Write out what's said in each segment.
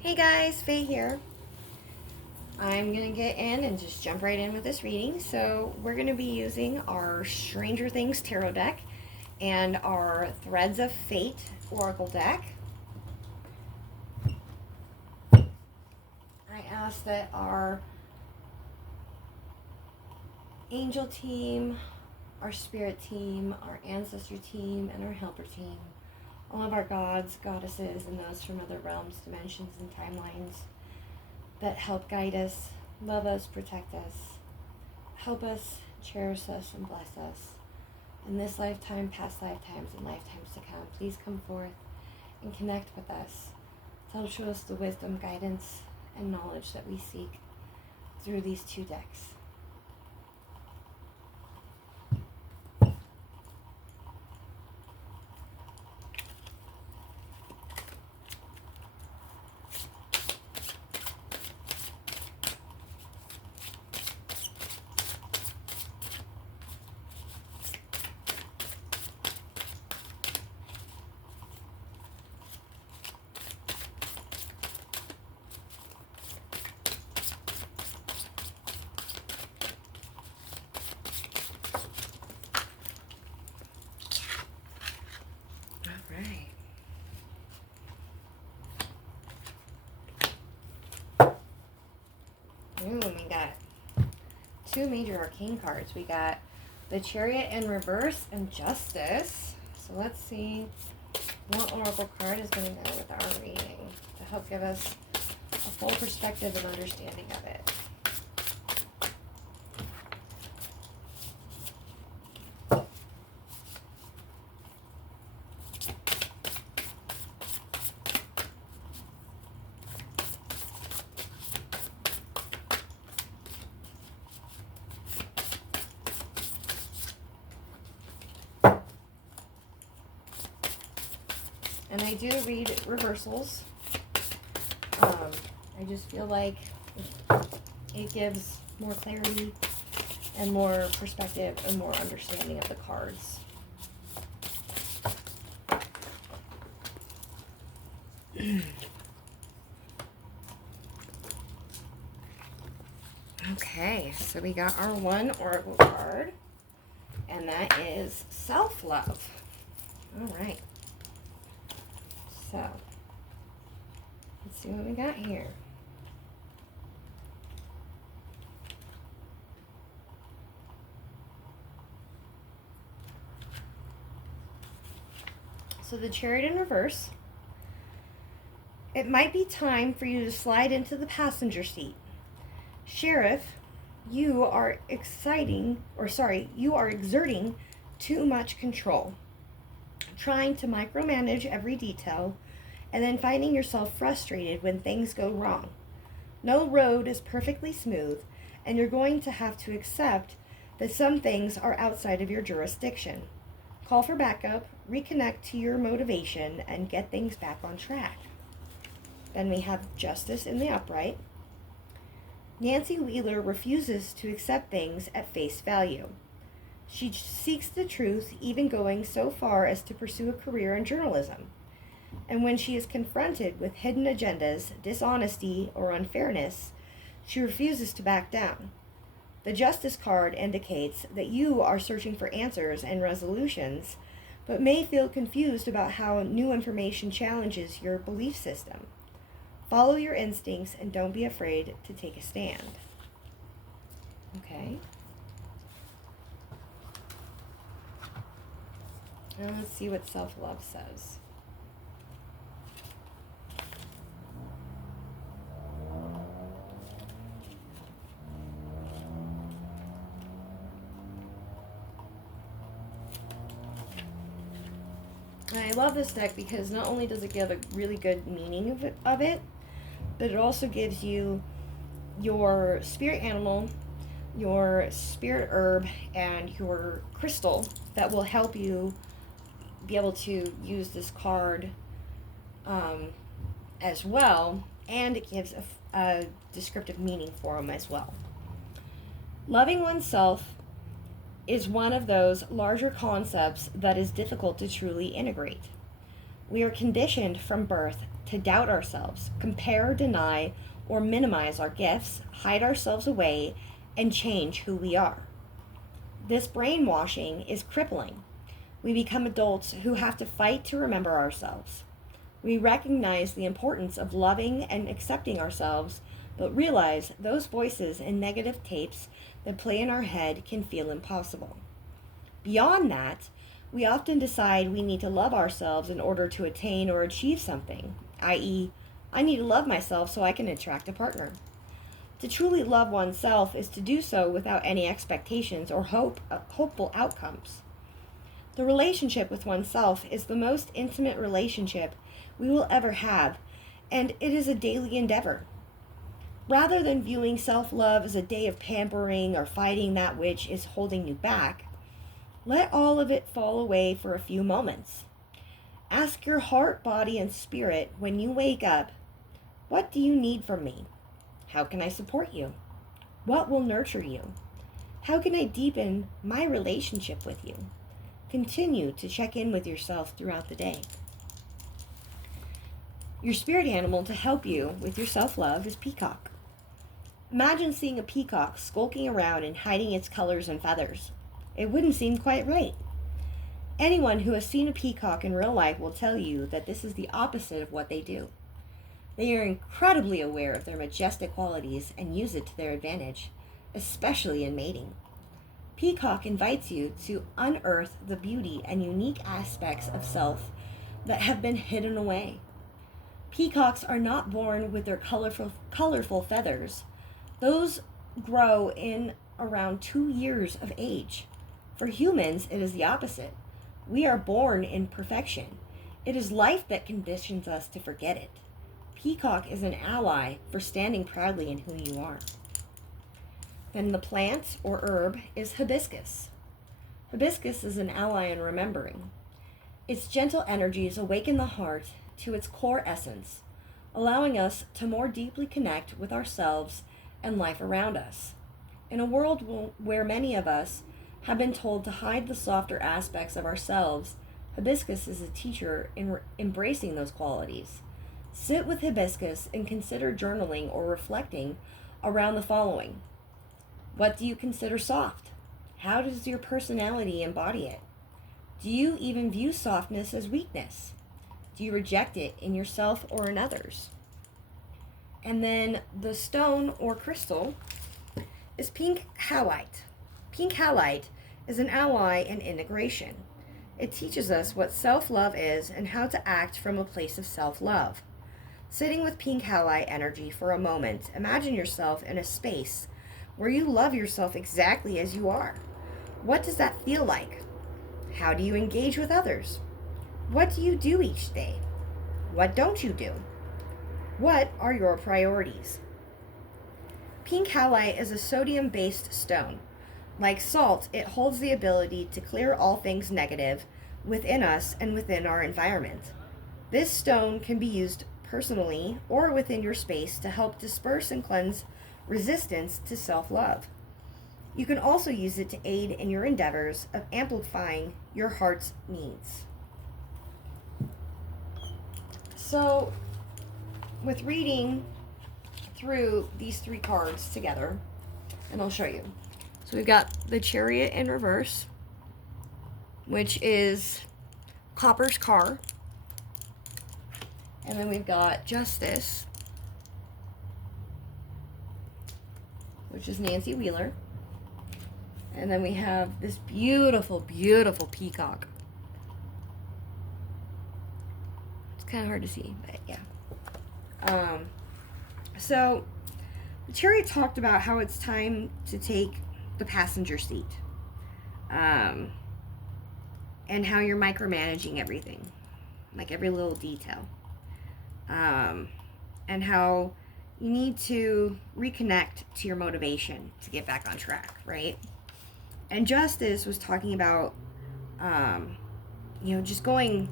Hey guys, Faye here. I'm going to get in and just jump right in with this reading. So, we're going to be using our Stranger Things tarot deck and our Threads of Fate oracle deck. I ask that our angel team, our spirit team, our ancestor team, and our helper team, all of our gods, goddesses, and those from other realms, dimensions, and timelines that help guide us, love us, protect us, help us, cherish us, and bless us. In this lifetime, past lifetimes, and lifetimes to come, please come forth and connect with us. Tell show us the wisdom, guidance, and knowledge that we seek through these two decks. Right. Ooh, we got two major arcane cards. We got the Chariot in reverse and Justice. So let's see what oracle card is going to go with our reading to help give us a full perspective and understanding of it. And I do read reversals. I just feel like it gives more clarity and more perspective and more understanding of the cards. Okay, so we got our one oracle card, and that is self-love. All right. So, let's see what we got here. So the Chariot in reverse. It might be time for you to slide into the passenger seat. Sheriff, you are exerting too much control, trying to micromanage every detail, and then finding yourself frustrated when things go wrong. No road is perfectly smooth, and you're going to have to accept that some things are outside of your jurisdiction. Call for backup, reconnect to your motivation, and get things back on track. Then we have Justice in the upright. Nancy Wheeler refuses to accept things at face value. She seeks the truth, even going so far as to pursue a career in journalism. And when she is confronted with hidden agendas, dishonesty, or unfairness, she refuses to back down. The Justice card indicates that you are searching for answers and resolutions, but may feel confused about how new information challenges your belief system. Follow your instincts and don't be afraid to take a stand. Okay. Now let's see what self-love says. And I love this deck because not only does it give a really good meaning of it, but it also gives you your spirit animal, your spirit herb, and your crystal that will help you be able to use this card as well, and it gives a descriptive meaning for them as well. Loving oneself is one of those larger concepts that is difficult to truly integrate. We are conditioned from birth to doubt ourselves, compare, deny, or minimize our gifts, hide ourselves away, and change who we are. This brainwashing is crippling. We become adults who have to fight to remember ourselves. We recognize the importance of loving and accepting ourselves, but realize those voices and negative tapes that play in our head can feel impossible. Beyond that, we often decide we need to love ourselves in order to attain or achieve something, i.e., I need to love myself so I can attract a partner. To truly love oneself is to do so without any expectations or hopeful outcomes. The relationship with oneself is the most intimate relationship we will ever have, and it is a daily endeavor. Rather than viewing self-love as a day of pampering or fighting that which is holding you back, let all of it fall away for a few moments. Ask your heart, body, and spirit when you wake up, what do you need from me? How can I support you? What will nurture you? How can I deepen my relationship with you? Continue to check in with yourself throughout the day. Your spirit animal to help you with your self-love is peacock. Imagine seeing a peacock skulking around and hiding its colors and feathers. It wouldn't seem quite right. Anyone who has seen a peacock in real life will tell you that this is the opposite of what they do. They are incredibly aware of their majestic qualities and use it to their advantage, especially in mating. Peacock invites you to unearth the beauty and unique aspects of self that have been hidden away. Peacocks are not born with their colorful feathers. Those grow in around 2 years of age. For humans, it is the opposite. We are born in perfection. It is life that conditions us to forget it. Peacock is an ally for standing proudly in who you are. Then the plant or herb is hibiscus. Hibiscus is an ally in remembering. Its gentle energies awaken the heart to its core essence, allowing us to more deeply connect with ourselves and life around us. In a world where many of us have been told to hide the softer aspects of ourselves, hibiscus is a teacher in embracing those qualities. Sit with hibiscus and consider journaling or reflecting around the following. What do you consider soft? How does your personality embody it? Do you even view softness as weakness? Do you reject it in yourself or in others? And then the stone or crystal is pink halite. Pink halite is an ally in integration. It teaches us what self-love is and how to act from a place of self-love. Sitting with pink halite energy for a moment, imagine yourself in a space where you love yourself exactly as you are. What does that feel like? How do you engage with others? What do you do each day? What don't you do? What are your priorities? Pink halite is a sodium-based stone. Like salt, it holds the ability to clear all things negative within us and within our environment. This stone can be used personally or within your space to help disperse and cleanse resistance to self-love. You can also use it to aid in your endeavors of amplifying your heart's needs. So, with reading through these 3 cards together, and I'll show you. So we've got the Chariot in reverse, which is Copper's car. And then we've got Justice, which is Nancy Wheeler. And then we have this beautiful, beautiful peacock. It's kind of hard to see, but yeah. So the Chariot talked about how it's time to take the passenger seat. And how you're micromanaging everything. Like every little detail. And how you need to reconnect to your motivation to get back on track, right? And Justice was talking about, just going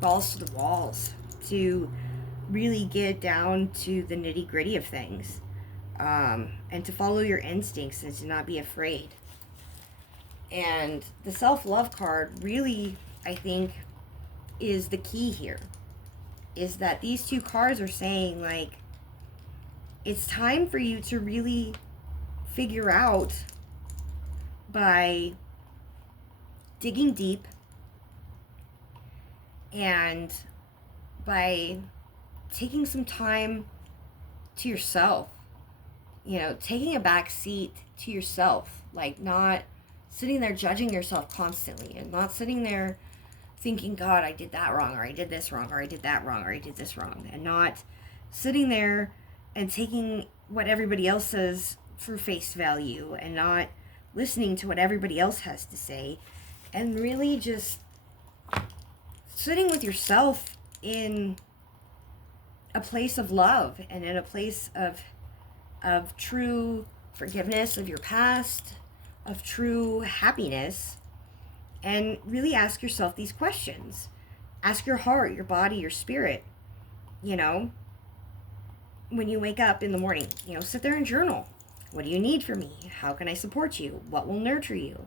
balls to the walls to really get down to the nitty gritty of things, and to follow your instincts and to not be afraid. And the self-love card really, I think, is the key here. is that these two cards are saying, like, it's time for you to really figure out by digging deep and by taking some time to yourself, you know, taking a back seat to yourself, like not sitting there judging yourself constantly, and not sitting there thinking, God, I did that wrong, or I did this wrong, or I did that wrong, or I did this wrong, and not sitting there and taking what everybody else says for face value, and not listening to what everybody else has to say, and really just sitting with yourself in a place of love and in a place of true forgiveness of your past, of true happiness, and really ask yourself these questions. Ask your heart, your body, your spirit, you know, when you wake up in the morning, you know, sit there and journal. What do you need from me? How can I support you? What will nurture you?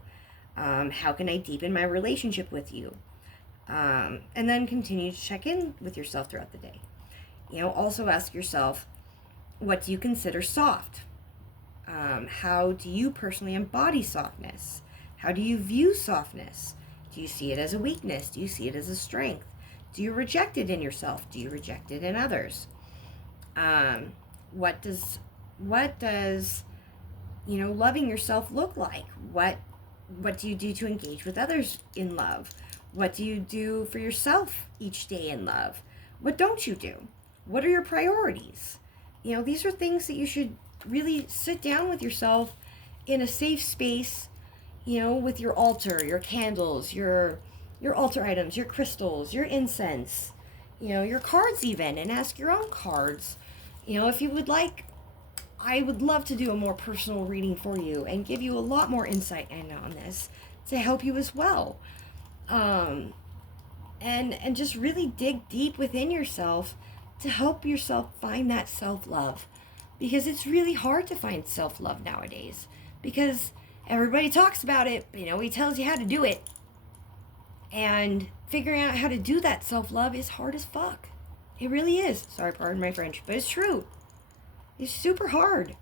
How can I deepen my relationship with you? And then continue to check in with yourself throughout the day. You know, also ask yourself, what do you consider soft? How do you personally embody softness? How do you view softness? Do you see it as a weakness? Do you see it as a strength? Do you reject it in yourself? Do you reject it in others? What does you know, loving yourself look like? What do you do to engage with others in love? What do you do for yourself each day in love? What don't you do? What are your priorities? You know, these are things that you should really sit down with yourself in a safe space, you know, with your altar, your candles, your altar items, your crystals, your incense, you know, your cards even, and ask your own cards. You know, if you would like, I would love to do a more personal reading for you and give you a lot more insight on this to help you as well. And just really dig deep within yourself to help yourself find that self-love, because it's really hard to find self-love nowadays, because everybody talks about it, you know, he tells you how to do it, and figuring out how to do that self-love is hard as fuck. It really is. Sorry, pardon my French, but it's true. It's super hard.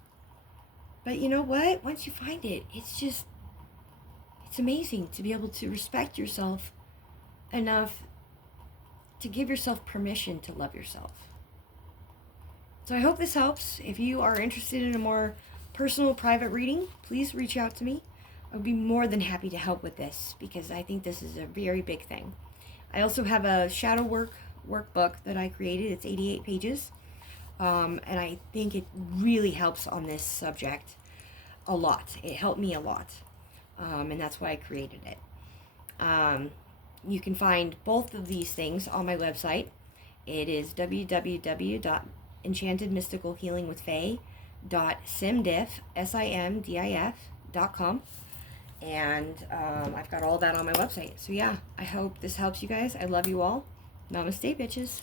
But you know what? Once you find it, it's amazing to be able to respect yourself enough to give yourself permission to love yourself. So I hope this helps. If you are interested in a more personal, private reading, please reach out to me. I would be more than happy to help with this, because I think this is a very big thing. I also have a shadow workbook that I created. It's 88 pages. And I think it really helps on this subject a lot. It helped me a lot. And that's why I created it. You can find both of these things on my website. It is www.enchantedmysticalhealingwithfaye.simdif.com. And I've got all that on my website. So yeah, I hope this helps you guys. I love you all. Namaste, bitches.